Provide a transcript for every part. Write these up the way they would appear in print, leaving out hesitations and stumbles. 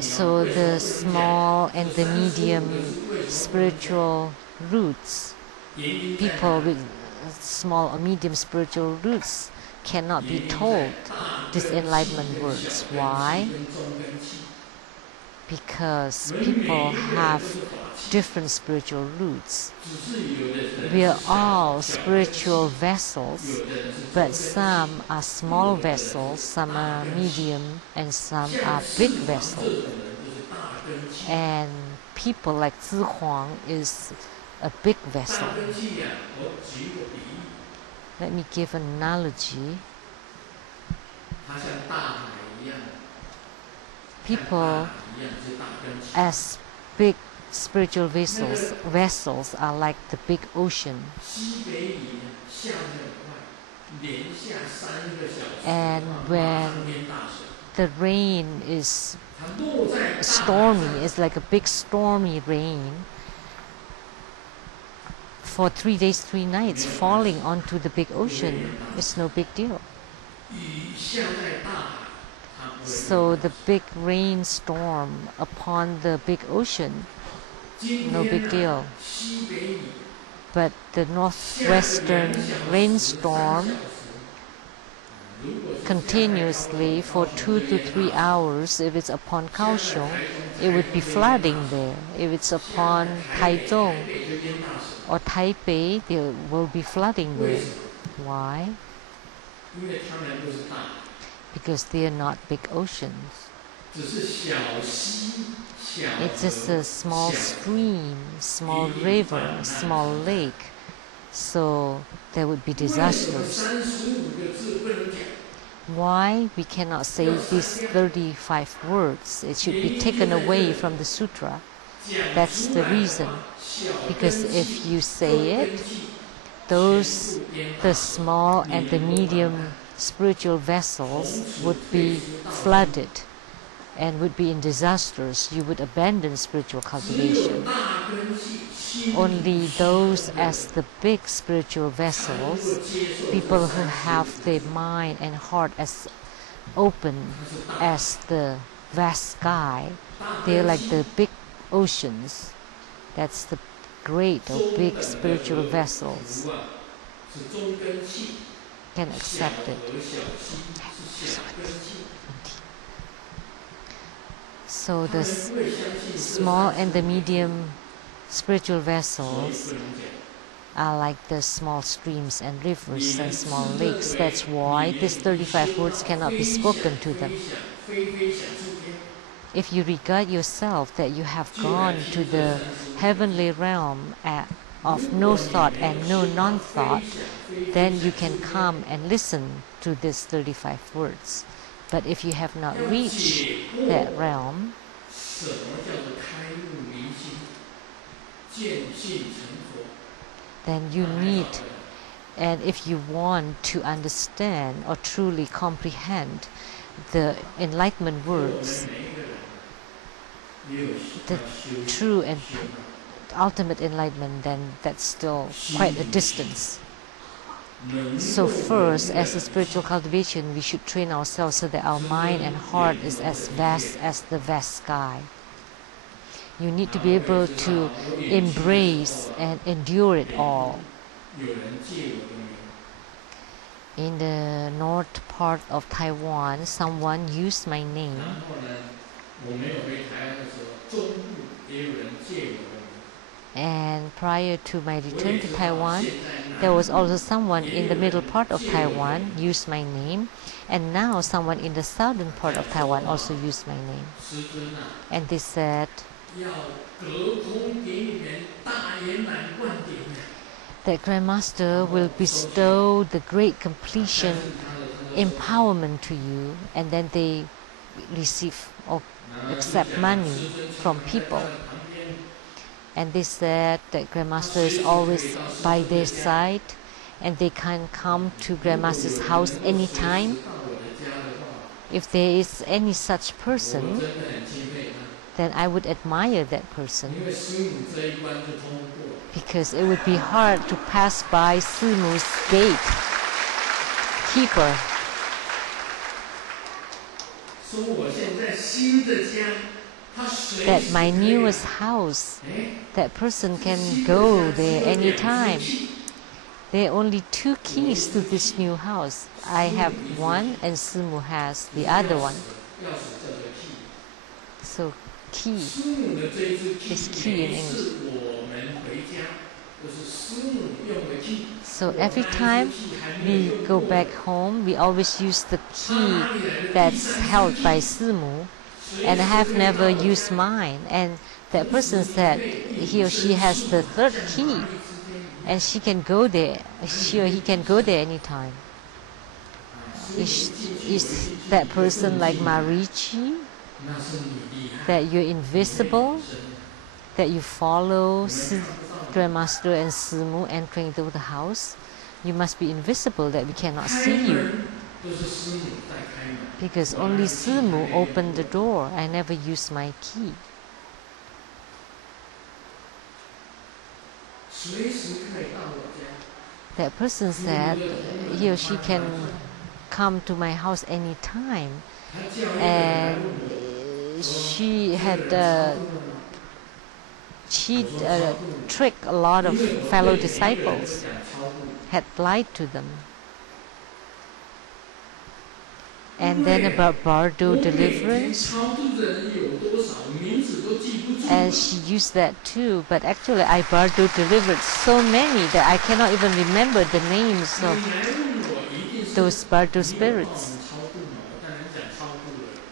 So the small and the medium spiritual roots, people with small or medium spiritual roots cannot be told these enlightenment words. Why? Because people have different spiritual roots. We are all spiritual vessels, but some are small vessels, some are medium, and some are big vessels. And people like Zi Huang is a big vessel. Let me give an analogy. People as big spiritual vessels are like the big ocean. And when the rain is stormy, it's like a big stormy rain, for 3 days, 3 nights, falling onto the big ocean is no big deal. So the big rainstorm upon the big ocean, no big deal. But the northwestern rainstorm continuously for 2 to 3 hours, if it's upon Kaohsiung, it would be flooding there. If it's upon Taichung or Taipei, there will be flooding there. Why? Because they are not big oceans. It's just a small stream, small river, small lake. So there would be disasters. Why we cannot say these 35 words? It should be taken away from the sutra. That's the reason. Because if you say it, the small and the medium spiritual vessels would be flooded and would be in disasters. You would abandon spiritual cultivation. Only those as the big spiritual vessels, people who have their mind and heart as open as the vast sky, they're like the big oceans. That's the great or big spiritual vessels can accept it. So the small and the medium spiritual vessels are like the small streams and rivers and small lakes. That's why these 35 words cannot be spoken to them. If you regard yourself that you have gone to the heavenly realm of no thought and no non-thought, then you can come and listen to these 35 words. But if you have not reached that realm, then you need, and if you want to understand or truly comprehend the enlightenment words, the true and ultimate enlightenment, then that's still quite a distance. So first, as a spiritual cultivation, we should train ourselves so that our mind and heart is as vast as the vast sky. You need to be able to embrace and endure it all. In the north part of Taiwan, someone used my name. And prior to my return to Taiwan, there was also someone in the middle part of Taiwan used my name, and now someone in the southern part of Taiwan also used my name. And they said that Grandmaster will bestow the great completion empowerment to you, and then they receive or accept money from people. And they said that Grandmaster is always by their side and they can come to Grandmaster's house anytime. If there is any such person, then I would admire that person, because it would be hard to pass by Simu's gate keeper. that my newest house, that person can go there anytime. There are only 2 keys to this new house. I have one and Simu has the other one. So key is key in English. So every time we go back home, we always use the key that's held by Simu, and I have never used mine. And that person said he or she has the 3rd key, and she can go there. She or he can go there anytime. Is that person like Marichi? That you're invisible? That you follow Grandmaster and Simu entering into the house? You must be invisible, that we cannot see you. Because only Simu opened the door. I never used my key. That person said he or she can come to my house anytime. And she had tricked a lot of fellow disciples, had lied to them. And then about Bardo deliverance, and she used that too, but actually I Bardo delivered so many that I cannot even remember the names of those Bardo spirits.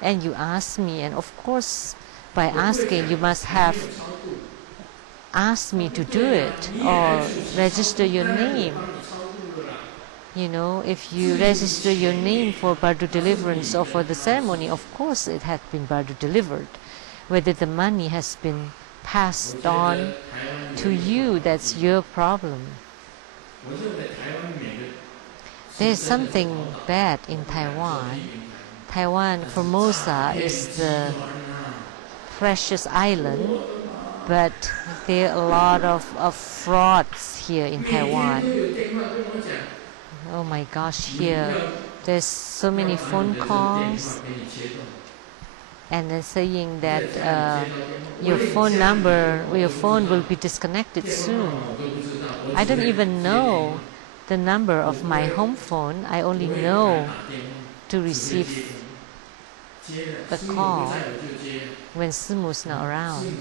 And you ask me, and of course by asking you must have asked me to do it or register your name. You know, if you register your name for Bardo deliverance or for the ceremony, of course it had been Bardo delivered. Whether the money has been passed on to you, that's your problem. There's something bad in Taiwan. Taiwan, Formosa, is the precious island, but there are a lot of frauds here in Taiwan. Oh my gosh, here there's so many phone calls, and they're saying that your phone number, your phone will be disconnected soon. I don't even know the number of my home phone. I only know to receive the call when Simu's not around.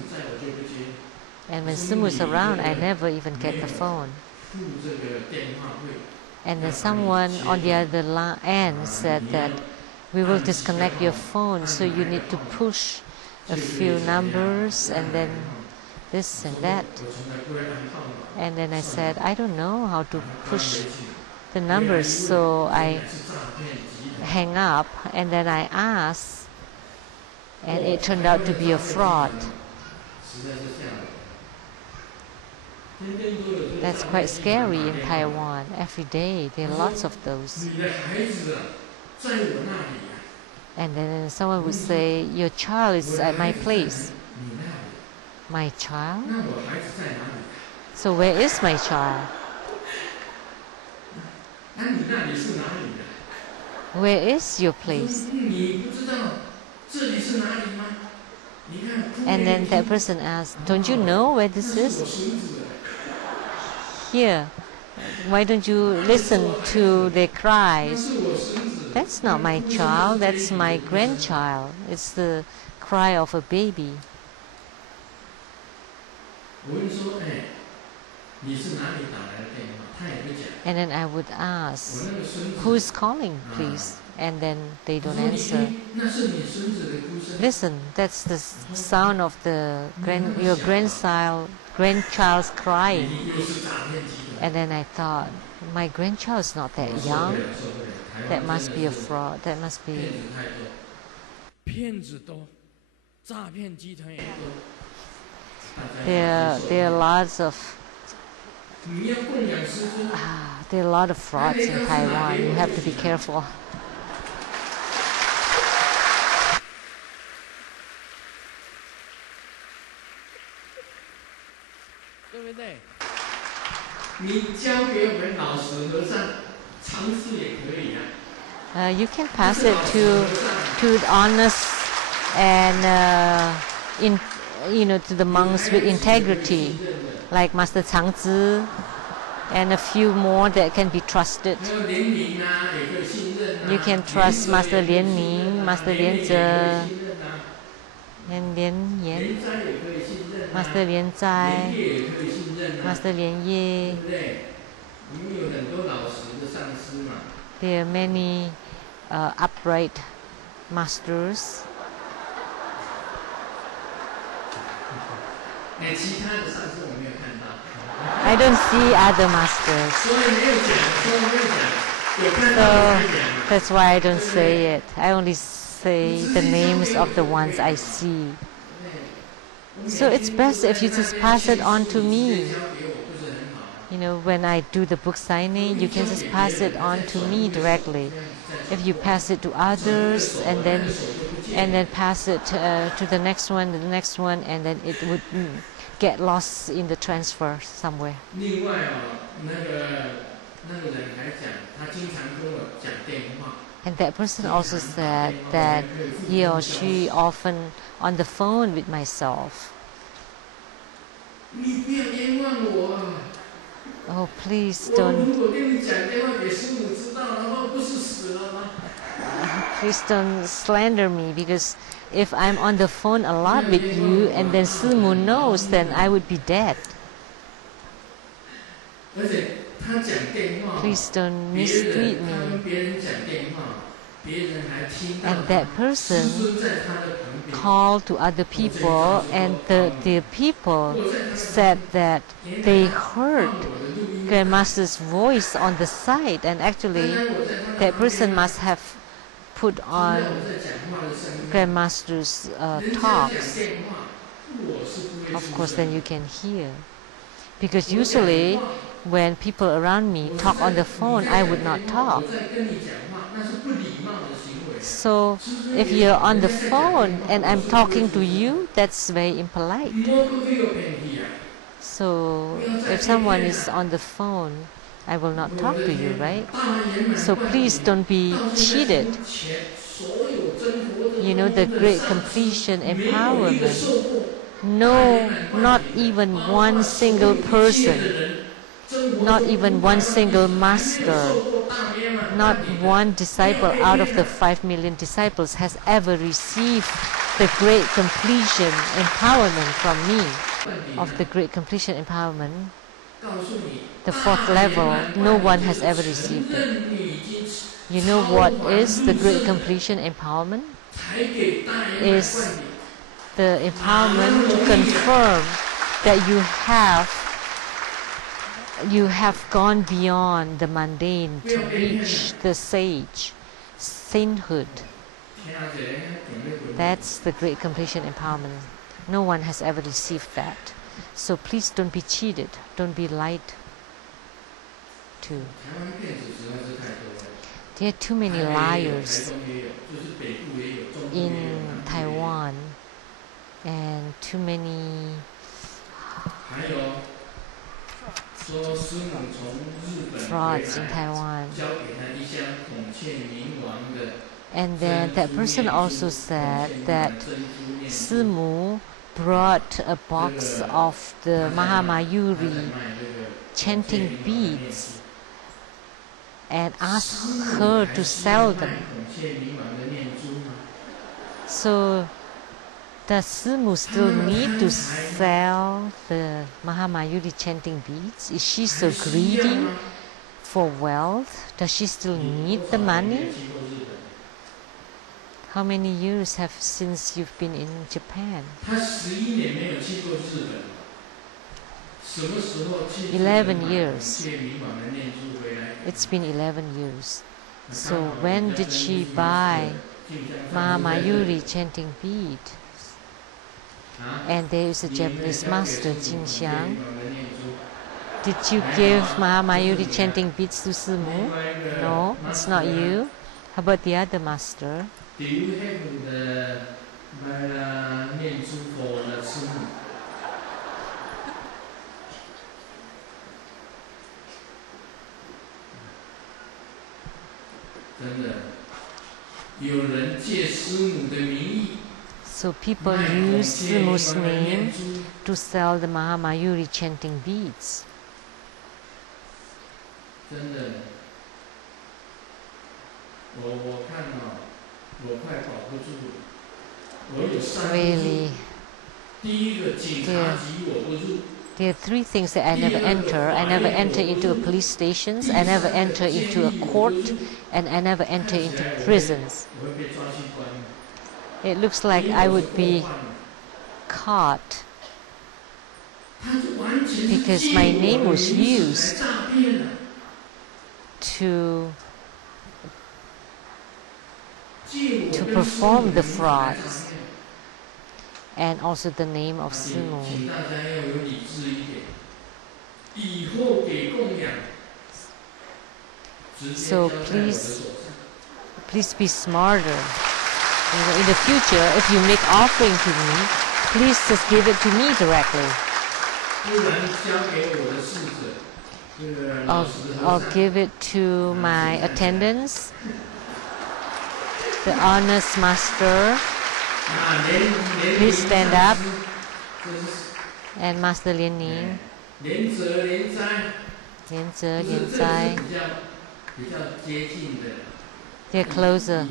And when Simu's around, I never even get the phone. And then someone on the other end said that we will disconnect your phone, so you need to push a few numbers and then this and that. And then I said, I don't know how to push the numbers, so I hang up, and then I asked, and it turned out to be a fraud. That's quite scary in Taiwan. Every day there are lots of those. And then someone would say, your child is at my place. My child? So where is my child? Where is your place? And then that person asked, don't you know where this is? Here. Why don't you listen to their cries? That's not my child, that's my grandchild. It's the cry of a baby. And then I would ask, who's calling, please? And then they don't answer. Listen, that's the sound of your grandchild's crying. And then I thought, my grandchild's not that young. That must be a fraud. That must be. There are lots of there are a lot of frauds in Taiwan. You have to be careful. You can pass it to the honest and to the monks with integrity, like Master Tsang and a few more that can be trusted. You can trust Master Lian, Master Lian and Lian, Master Lian Zai, Master Lian Ye. There are many upright masters. I don't see other masters. So that's why I don't say it. I only say the names of the ones I see. So it's best if you just pass it on to me. When I do the book signing, you can just pass it on to me directly. If you pass it to others and then pass it to the next one, and then it would get lost in the transfer somewhere. And that person also said that he or she often on the phone with myself. Oh, please don't slander me, because if I'm on the phone a lot with you and then Simu knows, then I would be dead. Please don't mistreat me. And that person called to other people, and the people said that they heard Grandmaster's voice on the side, and actually that person must have put on Grandmaster's talks. Of course, then you can hear. Because usually when people around me talk on the phone, I would not talk. So if you're on the phone and I'm talking to you, that's very impolite. So if someone is on the phone, I will not talk to you, right? So please don't be cheated. The great completion empowerment. No, not even one single person, not even one single master, not one disciple out of the 5 million disciples has ever received the great completion empowerment from me. Of the great completion empowerment, the 4th level, no one has ever received it. You know what is the great completion empowerment? Is the empowerment to confirm that you have gone beyond the mundane to reach the sage, sainthood. That's the great completion empowerment. No one has ever received that. So please don't be cheated. Don't be lied to. There are too many liars in Taiwan, and too many frauds in Taiwan. And then that person also said that Simu brought a box of the Mahamayuri chanting beads and asked her to sell them. So does Simu still need to sell the Mahamayuri chanting beads? Is she so greedy for wealth? Does she still need the money? How many years have since you've been in Japan? 11 years. It's been 11 years. So when did she buy Mahamayuri chanting bead? And there is a Japanese master, Jingxiang. Did you give Mahamayuri chanting beads to Simu? No, it's not you. How about the other master? Do you have the Nianzhu for the Simu? 真的，有人借师母的名义 So people use Simu's name to sell the Mahamayuri chanting beads. Really, there are three things that I never enter. I never enter into police stations, I never enter into a court, and I never enter into prisons. It looks like I would be caught because my name was used to perform the frauds, and also the name of Simu. So please be smarter. In the future, if you make offering to me, please just give it to me directly. I'll give it to my attendants, the honest master. Please stand up. And Master Lian. They're closer.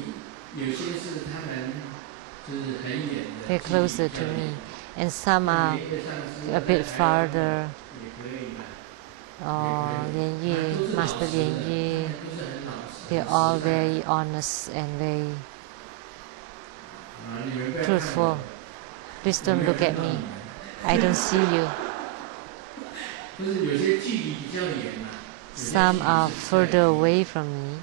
They're closer to me. And some are a bit farther. Lian Yi, Master Lian Yi. They're all very honest and very truthful. Please don't look at me. I don't see you. Some are further away from me.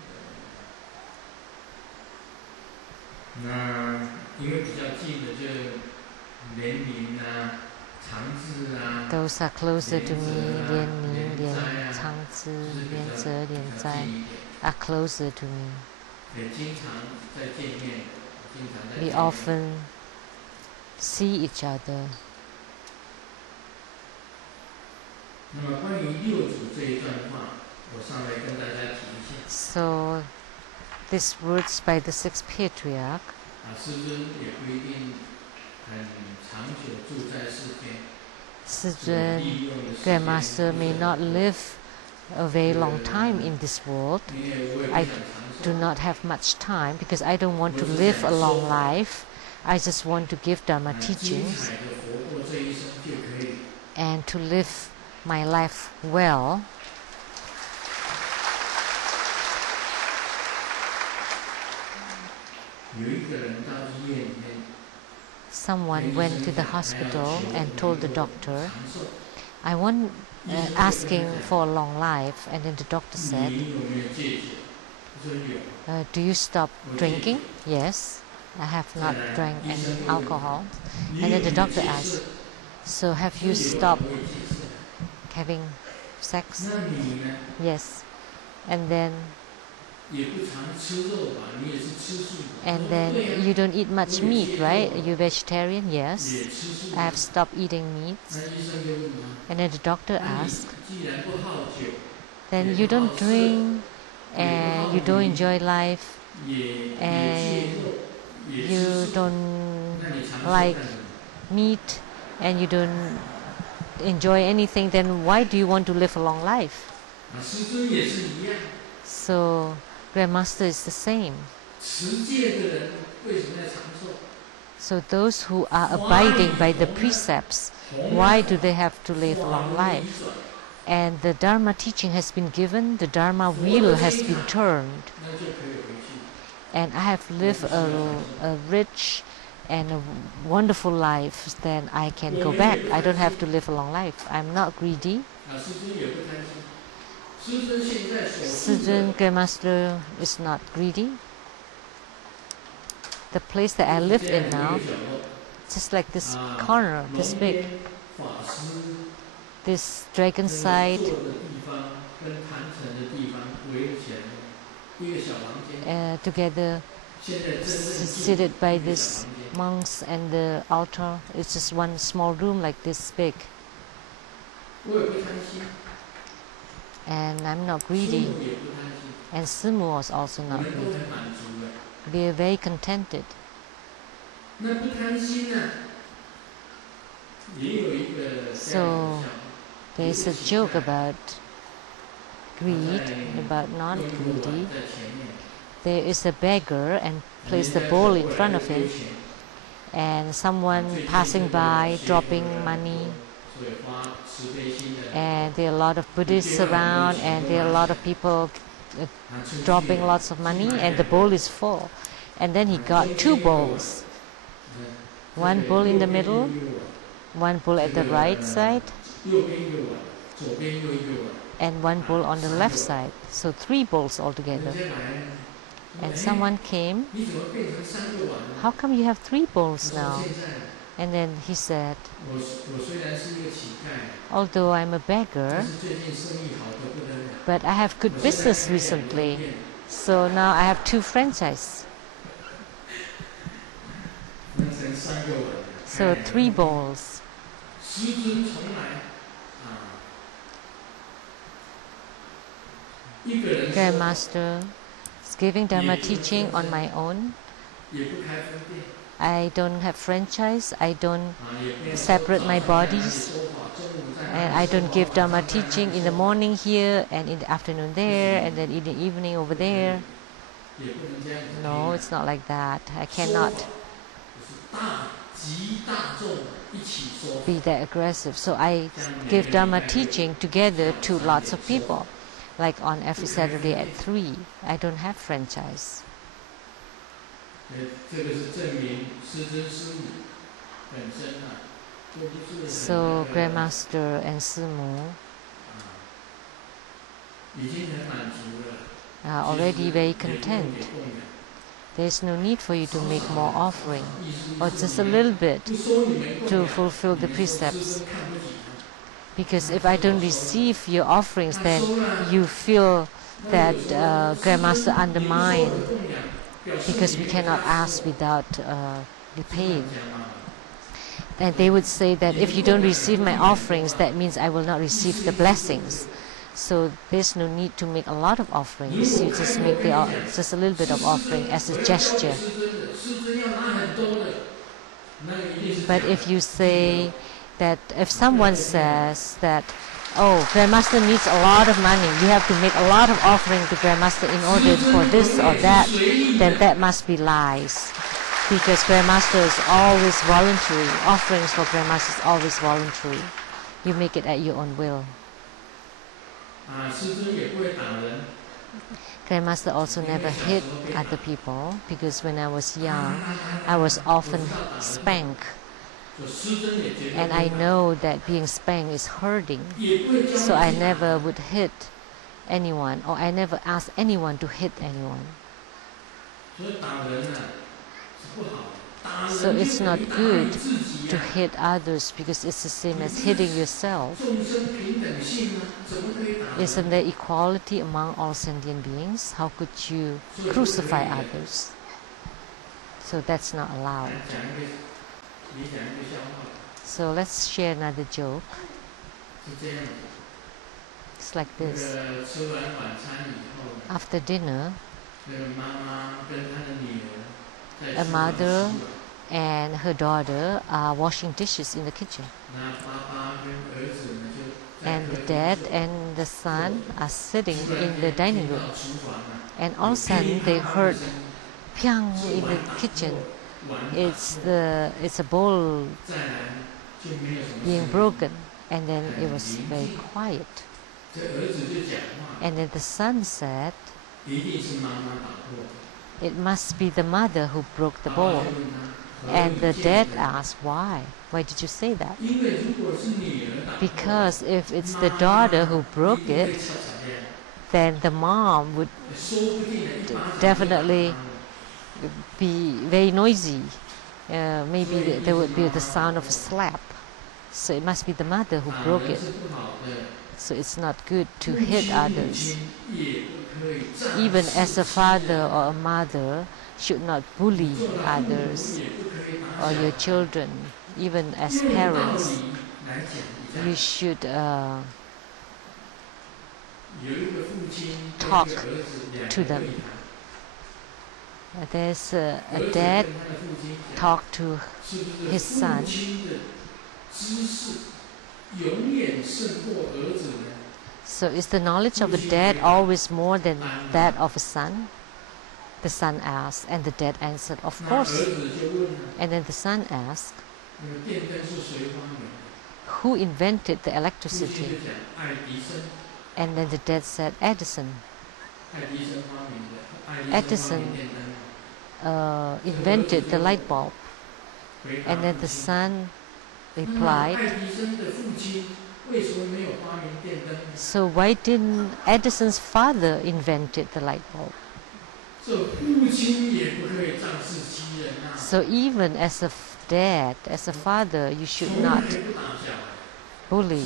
Those are closer to me. Lian Ning, Lian Changzi, Lian Ze, Lian Zai are closer to me. We often see each other. So, these words by the sixth patriarch, Sijun, Grandmaster may not live a very long time in this world. I do not have much time because I don't want to live a long life. I just want to give Dharma teachings and to live my life well. Someone went to the hospital and told the doctor, I want asking for a long life, and then the doctor said, do you stop drinking? Yes, I have not drank any alcohol. And then the doctor asked, so have you stopped having sex? Yes. And then you don't eat much meat, right? Are you vegetarian? Yes. I have stopped eating meat. And then the doctor asked, then you don't drink and you don't enjoy life and you don't like meat and you don't enjoy anything, then why do you want to live a long life? So Grandmaster is the same. So those who are abiding by the precepts, why do they have to live a long life? And the Dharma teaching has been given, the Dharma wheel has been turned. And I have lived a rich and a wonderful life, then I can go back. I don't have to live a long life. I'm not greedy. Sijun Grandmaster is not greedy. The place that I live in now, just like this corner, this big, this dragon side, together seated by these monks and the altar. It's just one small room like this big. And I'm not greedy. And Simu was also not greedy. We are very contented. So there's a joke about greed, about non-greedy. There is a beggar and place the bowl in front of him, and someone passing by dropping money, and there are a lot of Buddhists around, and there are a lot of people dropping lots of money, and the bowl is full. And then he got two bowls, one bowl in the middle, one bowl at the right side, and one bowl on the left side. So 3 bowls altogether. And someone came, how come you have 3 bowls now? And then he said, although I'm a beggar, but I have good business recently, so now I have 2 franchises. So 3 bowls. Grandmaster is giving Dharma teaching on my own. I don't have franchise, I don't separate my bodies, and I don't give Dharma teaching in the morning here and in the afternoon there and then in the evening over there. No, it's not like that. I cannot be that aggressive. So I give Dharma teaching together to lots of people, like on every Saturday at 3. I don't have franchise. So Grandmaster and Simu are already very content. There's no need for you to make more offering, or just a little bit to fulfill the precepts. Because if I don't receive your offerings, then you feel that Grandmaster undermine, because we cannot ask without repaying. And they would say that if you don't receive my offerings, that means I will not receive the blessings. So there's no need to make a lot of offerings. You just make just a little bit of offering as a gesture. But if you say that, if someone says that, oh, Grandmaster needs a lot of money, you have to make a lot of offering to Grandmaster in order for this or that, then that must be lies. Because Grandmaster is always voluntary. Offerings for Grandmaster is always voluntary. You make it at your own will. Grandmaster also never hit other people, because when I was young, I was often spanked. And I know that being spanked is hurting. So I never would hit anyone, or I never asked anyone to hit anyone. So it's not good to hit others, because it's the same as hitting yourself. Isn't there equality among all sentient beings? How could you crucify others? So that's not allowed. So let's share another joke. It's like this. After dinner, a mother and her daughter are washing dishes in the kitchen. And the dad and the son are sitting in the dining room. And all of a sudden they heard piang in the kitchen. It's a bowl being broken, and then it was very quiet. And then the son said, it must be the mother who broke the bowl. And the dad asked, why? Why did you say that? Because if it's the daughter who broke it, then the mom would definitely be very noisy. Maybe there would be the sound of a slap. So it must be the mother who broke it. So it's not good to hit others. Even as a father or a mother should not bully others or your children. Even as parents, you should talk to them. there's a dad talk to his son. So is the knowledge of a dad always more than that of a son? The son asked, and the dad answered, of course. And then the son asked, who invented the electricity? And then the dad said, Edison. Edison invented the light bulb. And then the son replied, so why didn't Edison's father invented the light bulb? So even as a dad, as a father, you should not bully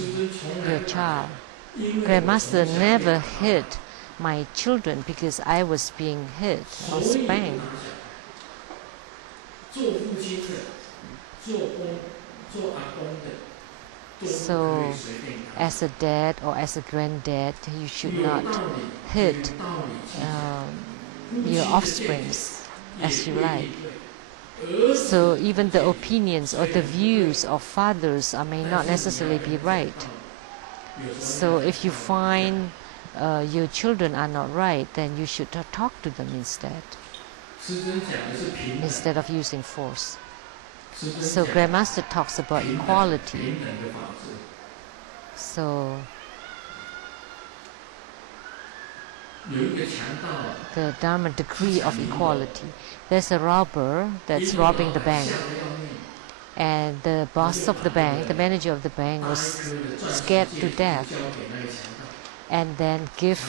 your child. Grandmaster never hit my children because I was being hit or spanked. So as a dad or as a granddad, you should not hit your offsprings as you like. So even the opinions or the views of fathers may not necessarily be right. So if you find your children are not right, then you should talk to them instead of using force. So Grandmaster talks about equality. So the Dharma decree of equality. There's a robber that's robbing the bank. And the boss of the bank, the manager of the bank, was scared to death. And then give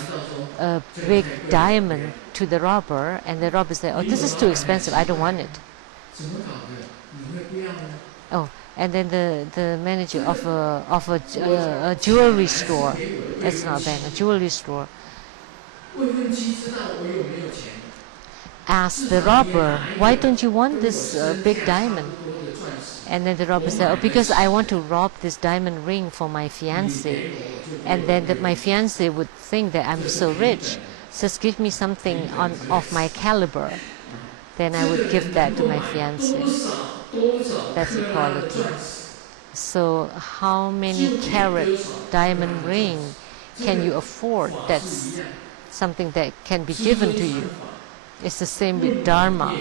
a big diamond to the robber. And the robber said, oh, this is too expensive, I don't want it. Oh, and then the manager of a jewelry store, that's not a bank, a jewelry store, asked the robber, why don't you want this big diamond? And then the robber said, oh, because I want to rob this diamond ring for my fiancé. And then my fiancé would think that I'm so rich, says, give me something of my caliber. Then I would give that to my fiancé. That's equality. So how many carat diamond ring can you afford? That's something that can be given to you. It's the same with Dharma.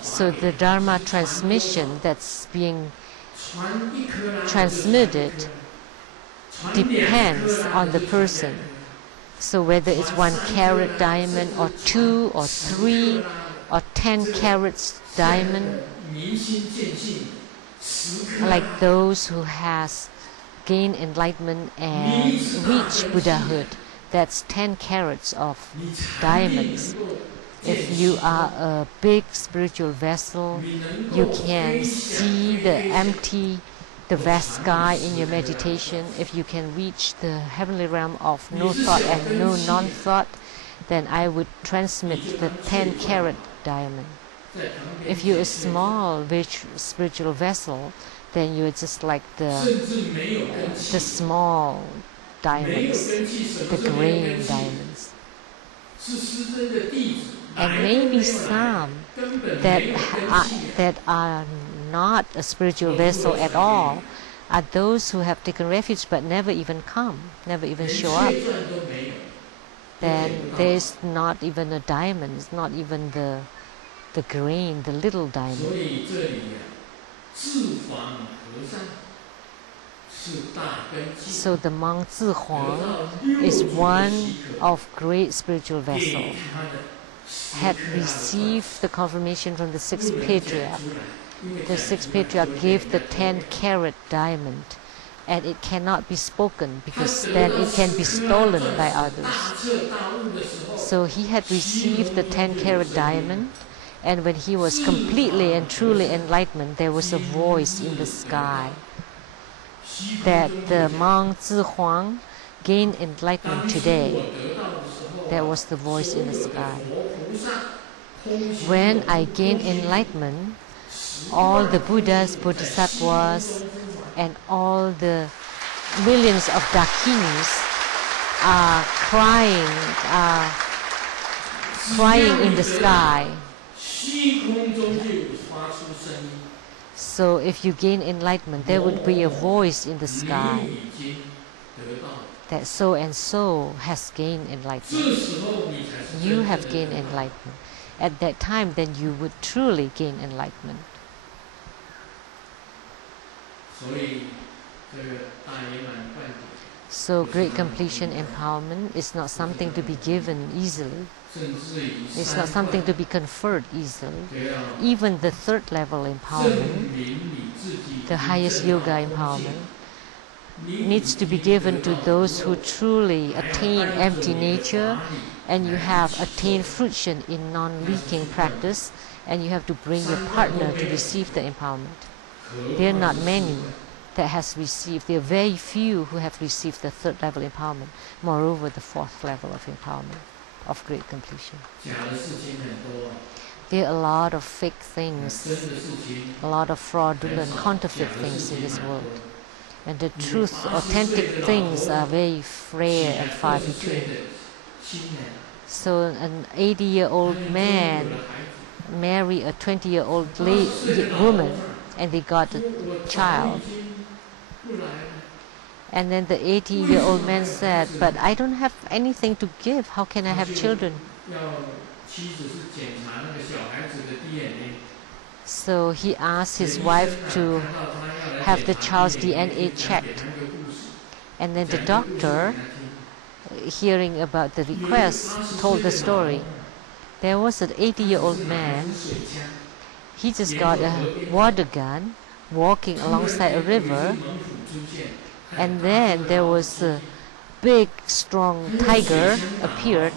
So the Dharma transmission that's being transmitted depends on the person. So whether it's 1 carat diamond or 2 or 3 or 10 carats diamond, like those who has gained enlightenment and reached Buddhahood, that's 10 carats of diamonds. If you are a big spiritual vessel, you can see the vast sky in your meditation. If you can reach the heavenly realm of no thought and no non-thought, then I would transmit the 10 carat diamond. If you're a small spiritual vessel, then you're just like the small diamonds, the grain diamonds. And maybe some that are not a spiritual vessel at all are those who have taken refuge but never even come, never even show up. Then there's not even a diamond, it's not even the grain, the little diamond. So the monk Zi Huang is one of great spiritual vessels, had received the confirmation from the 6th Patriarch. The 6th Patriarch gave the 10 carat diamond, and it cannot be spoken because then it can be stolen by others. So he had received the 10 carat diamond, and when he was completely and truly enlightened, there was a voice in the sky that the monk Zi Huang gained enlightenment today. There was the voice in the sky. When I gain enlightenment, all the Buddhas, Bodhisattvas, and all the millions of Dakinis are crying, are crying in the sky. So if you gain enlightenment, there would be a voice in the sky that so and so has gained enlightenment. You have gained enlightenment. At that time, then you would truly gain enlightenment. So great completion empowerment is not something to be given easily. It's not something to be conferred easily. Even the third level empowerment, the highest yoga empowerment, needs to be given to those who truly attain empty nature, and you have attained fruition in non-leaking practice, and you have to bring your partner to receive the empowerment. There are not many that has received. There are very few who have received the third level empowerment. Moreover, the fourth level of empowerment of great completion. There are a lot of fake things, a lot of fraudulent, counterfeit things in this world. And the truth, authentic things are very rare and far between. So an 80-year-old man married a 20-year-old woman, and they got a child. And then the 80-year-old man said, "But I don't have anything to give. How can I have children?" So he asked his wife to have the child's DNA checked. And then the doctor, hearing about the request, told the story. There was an 80-year-old man. He just got a water gun, walking alongside a river. And then there was a big, strong tiger appeared,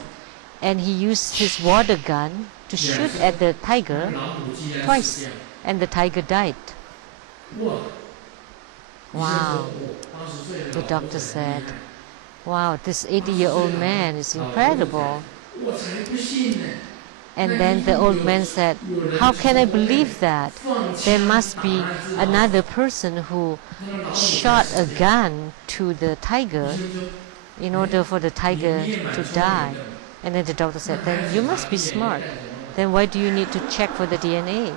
and he used his water gun to shoot at the tiger twice, and the tiger died. Wow. The doctor said, "Wow, this 80-year-old man is incredible." And then the old man said, "How can I believe that? There must be another person who shot a gun to the tiger in order for the tiger to die." And then the doctor said, "Then you must be smart. Then why do you need to check for the DNA?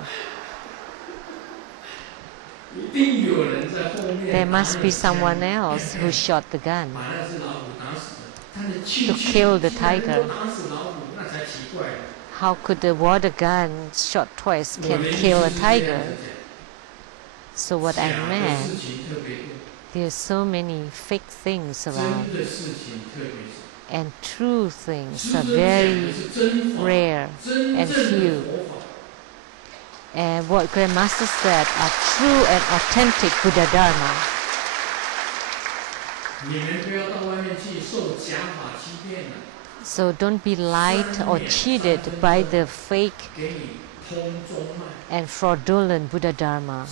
There must be someone else who shot the gun to kill the tiger. How could the water gun shot twice can kill a tiger?" So what I meant, there are so many fake things around, and true things are very rare and few. And what Grandmaster said are true and authentic Buddha Dharma. So don't be lied or cheated by the fake and fraudulent Buddha Dharma.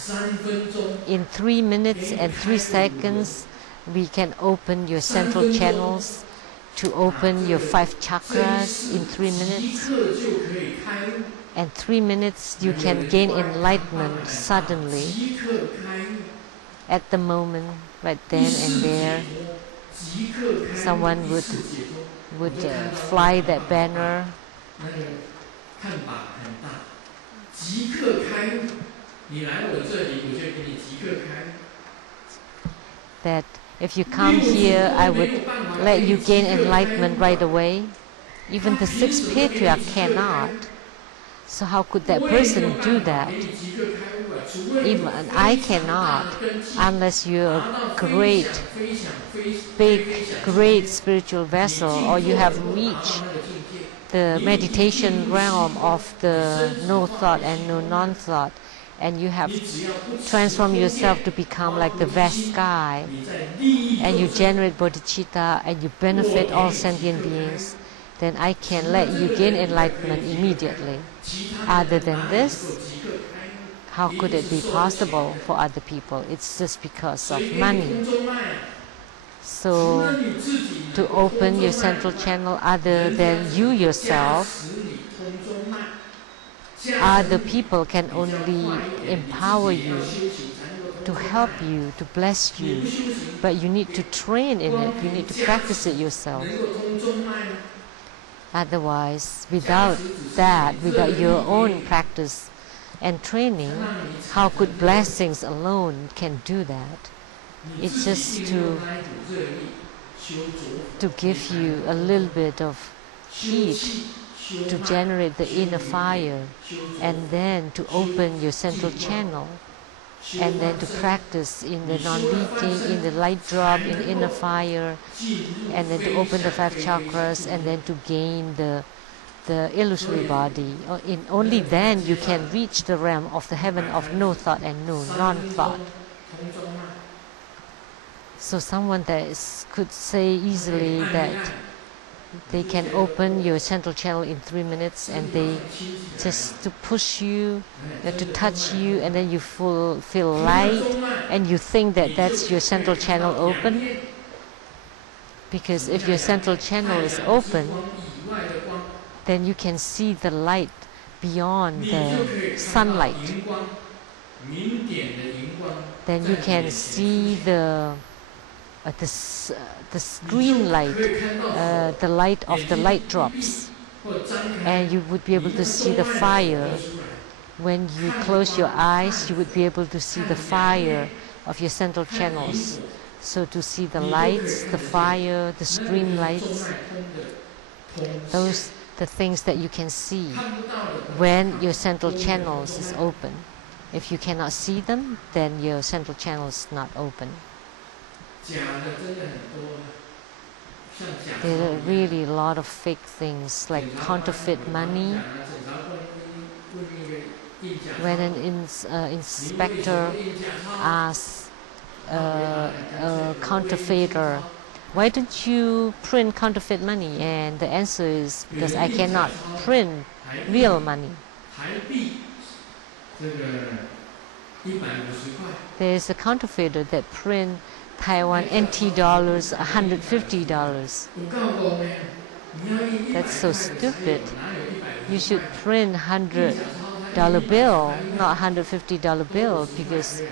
In 3 minutes and 3 seconds, we can open your central channels to open your 5 chakras in 3 minutes. And 3 minutes you can gain enlightenment suddenly, at the moment, right then and there. Someone would fly that banner. That if you come here, I would let you gain enlightenment right away. Even the 6th Patriarch cannot. So how could that person do that? Even I cannot, unless you're a great, big, great spiritual vessel, or you have reached the meditation realm of the no thought and no non-thought, and you have transformed yourself to become like the vast sky, and you generate bodhicitta, and you benefit all sentient beings, then I can let you gain enlightenment immediately. Other than this, how could it be possible for other people? It's just because of money. So, to open your central channel other than you yourself, other people can only empower you, to help you, to bless you. But you need to train in it. You need to practice it yourself. Otherwise, without that, without your own practice and training, how could blessings alone can do that? It's just to give you a little bit of heat to generate the inner fire, and then to open your central channel, and then to practice in the non-leaking, in the light drop, in inner fire, and then to open the 5 chakras, and then to gain the illusory body. Only then you can reach the realm of the heaven of no thought and no non-thought. So someone that could say easily that they can open your central channel in 3 minutes, and they just to push you, to touch you, and then you feel light, and you think that that's your central channel open. Because if your central channel is open, then you can see the light beyond the sunlight. Then you can see the screen light, the light of the light drops, and you would be able to see the fire. When you close your eyes, you would be able to see the fire of your central channels. So to see the lights, the fire, the stream lights, those the things that you can see when your central channels is open. If you cannot see them, then your central channel is not open. There are really a lot of fake things like counterfeit money. When an inspector asks a counterfeiter, why don't you print counterfeit money? And the answer is, because I cannot print real money. There is a counterfeiter that print Taiwan NT dollars, $150. That's so stupid. You should print $100 bill, not $150 bill, because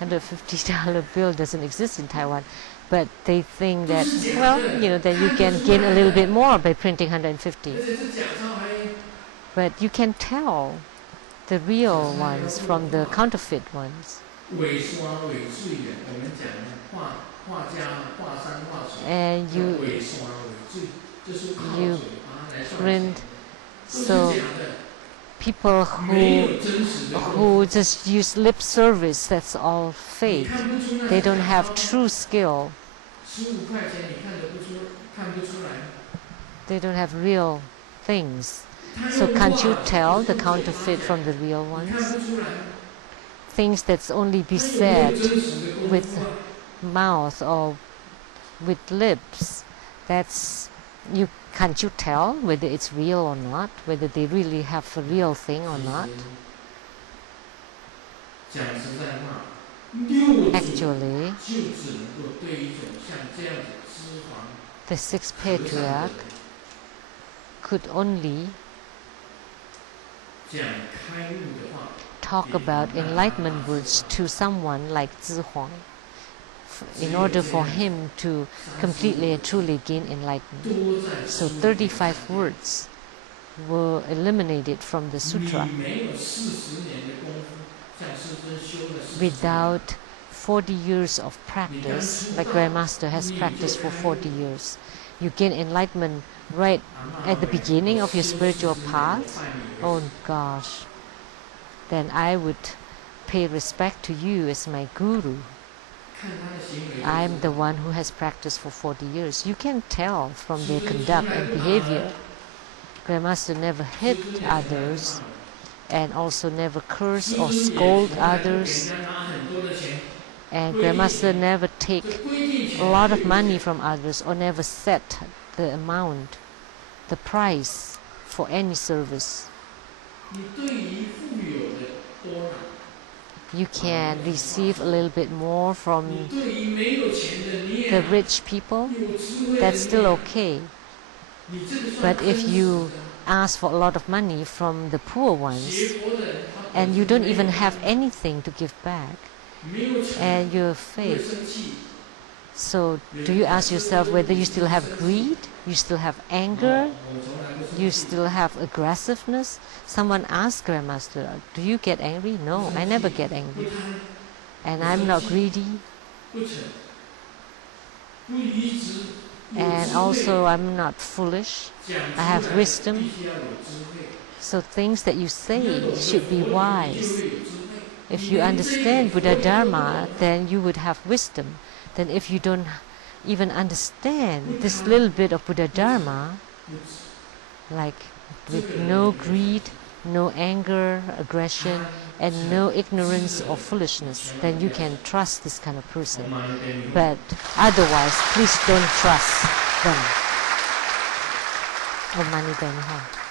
$150 bill doesn't exist in Taiwan. But they think that, well, that you can gain a little bit more by printing 150. But you can tell the real ones from the counterfeit ones. And you print, so people who just use lip service, that's all fake. They don't have true skill. They don't have real things. So can't you tell the counterfeit from the real ones? Things that's only be said with mouth or with lips, can't you tell whether it's real or not, whether they really have a real thing or not? Actually, the 6th Patriarch could only talk about enlightenment words to someone like Zi Huang in order for him to completely and truly gain enlightenment. So 35 words were eliminated from the sutra. Without 40 years of practice, like Grandmaster has practiced for 40 years, you gain enlightenment right at the beginning of your spiritual path. Oh gosh, then I would pay respect to you as my guru. I'm the one who has practiced for 40 years. You can tell from their conduct and behavior. Grandmaster never hit others, and also never curse or scold others. And Grandmaster never take a lot of money from others, or never set the amount, the price for any service. You can receive a little bit more from the rich people, that's still okay. But if you ask for a lot of money from the poor ones, and you don't even have anything to give back, and you're fake, So do you ask yourself whether you still have greed, you still have anger, you still have aggressiveness? Someone asked Grandmaster, do you get angry? No, I never get angry. And I'm not greedy. And also I'm not foolish. I have wisdom. So things that you say should be wise. If you understand Buddha Dharma, then you would have wisdom. Then if you don't even understand this little bit of Buddha Dharma, like with no greed, no anger, aggression, and no ignorance or foolishness, then you can trust this kind of person. But otherwise, please don't trust them. Om Mani Padme Hum.